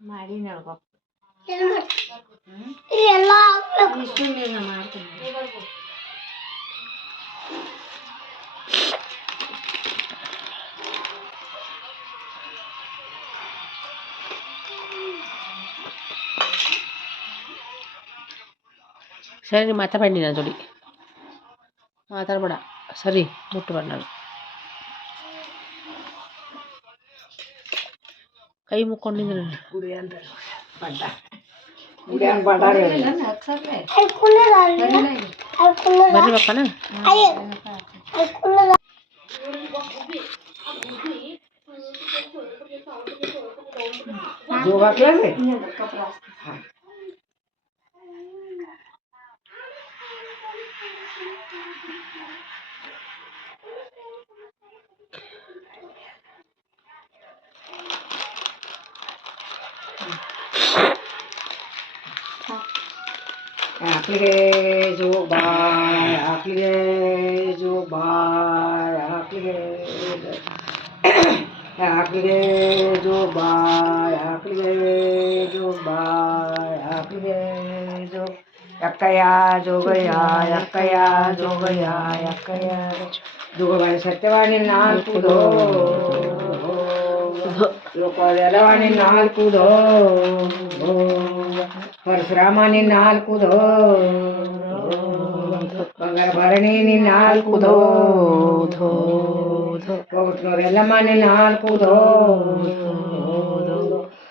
ಮಾಡಿ ನೋಡ್ಕೊ ಏನು ಮಾಡ್ತೀನಿ ಇಲ್ಲಿ ಎಲ್ಲ ಹಾಕ್ಬೇಕು ಇಷ್ಟು ನೀನು ಮಾಡ್ತೀನಿ ಸರಿ ನೀ ಮಾತಾಡಬೇಡಿ ನನ್ನ ಜೋಡಿ ಮಾತಾಡ್ಬೇಡ ಸರಿ ಮುಟ್ಟಬೇಡ ನಾನು ಕೈ ಮುಕ್ಕೊಂಡಿದ್ರೆ ಕುಡಿ ಅಂತ જોવા ક્યાં છે હા applique, yo, bye, applique, yo, bye, applique. Thackeray जो बाय ठाकरे जो सत्यवाणी नाकु दो ಲೋಕವಾಣಿ ನಾಲ್ಕು ದೋ ಪರಶುರಾಮಿ ನಾಲ್ಕು ದೋ ನಾಲ್ಕುದೋ ಗೌಟ್ನವರೆಲ್ಲಮ್ಮನಿ ನಾಲ್ಕುದೋ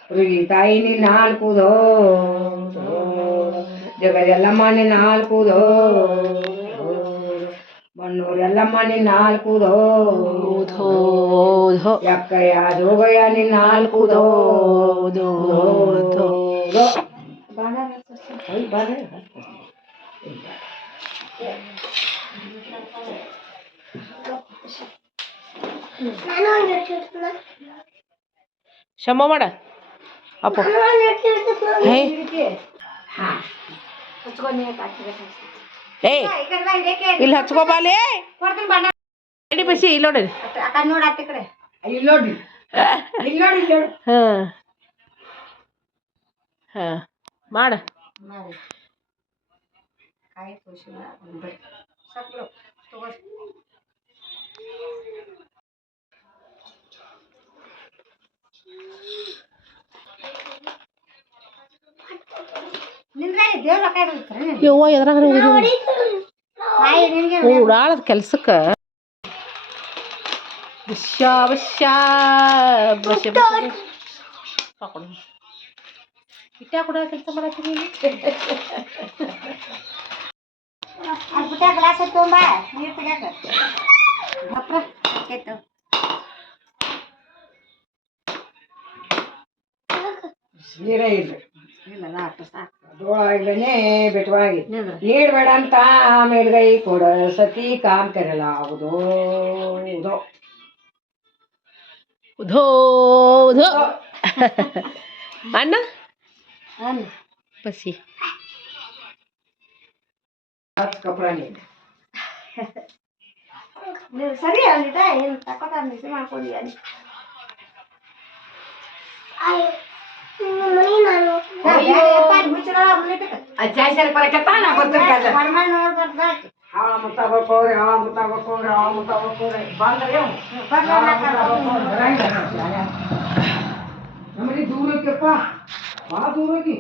ರುಗಿ ತಾಯಿನಿ ನಾಲ್ಕುದೋ ಜಗದೆಲ್ಲಮ್ಮನಿ ನಾಲ್ಕುದೋ ಮಣ್ಣೂರೆಲ್ಲಮ್ಮನಿ ನಾಲ್ಕುದೋ ಧೋ ಧೋ ಎಕ್ಕಯ್ಯ ಜೋಗಯ್ಯ ನಿನ್ ನಾಲ್ಕುದೋ ಧೋ ಶಮ ಮಾಡ. ಅಪ್ಪ. ಏ. ಇಲ್ಲಿ ಹಚ್ಕೋಬಾಲೆ ಎಡಿ ಬಸಿ ಇಲ್ಲಿ ನೋಡಿ. ಹಾಂ. ಹಾಂ. ಮಾಡ. ಯವ್ವ ಎದ್ರಾಗ ಕಾಯಿ ನಿನಗೆ ಉಡಾಳದ ಕೆಲ್ಸಕ್ಕೆ ಬಶ್ಯ ಬಶ್ಯ ಬಶ್ಯ ಹಾಕೊಂಡು ಇಟ್ಟ ಕೂಡ ಕೆಲಸ ಮಾಡತ್ತೀನಿ ಅದು ಬಿಟ್ಟ ಗ್ಲಾಸ್ ತೊಗೊಂಬ ನೀರು ತೆಗ್ಯಾಕ ಅಪ್ರ ಆಯ್ತು ನೀರೇ ಇಲ್ಲ ಇಲ್ಲ ಅಪ್ಪ ಸಾಕು ಡೋಳಾಗ್ಲೇ ಬೆಟವಾಗಿ ನಿಂದ್ರೆ ನೀಡ್ಬೇಡ ಅಂತ ಮೇಲ್ಗೈ ಕೊಡ ಸತಿ ಕಾಮ್ ಕರೆಲಾಗುದೋ ಉದೋ. ಧೋ ಧೋ ಅಣ್ಣ ಅನ್ನ ಬಸಿ ಹತ್ತು ಕಪ್ರ ನೀನು ನೀವು ಸರಿ ಅಲ್ಲಿದ ಏನು ತಕೋತ ಮಿಸಿ ಮಾಡ್ಕೊಂಡಿ ಅಲ್ಲಿ ಅಚ್ಚಾಯ್ಸರಿ ಪರಕತ್ತಾನ ಬರ್ತಿರ್ಕಾದ ನೋಡ್ಬಾರ್ದು ಹಾಳ ಮುತ್ತ ಬರ್ಕೋರಿ ಹಾಳ ಮುತ್ತ ಬರ್ಕೋರಿ ಹಾಳ ಮುತ್ತ ಬರ್ಕೋರಿ ಬಂದ್ರೆ ಅವ. ಹಾಳ ಮುತ್ತ ಬರ್ಕೋರಿ. ಬರಂಗಿಲ್ಲ. ನಮ್ಮನೆ ದೂರ ಐತಪ್ಪ ಭಾಳ ದೂರ ಹೋಗಿ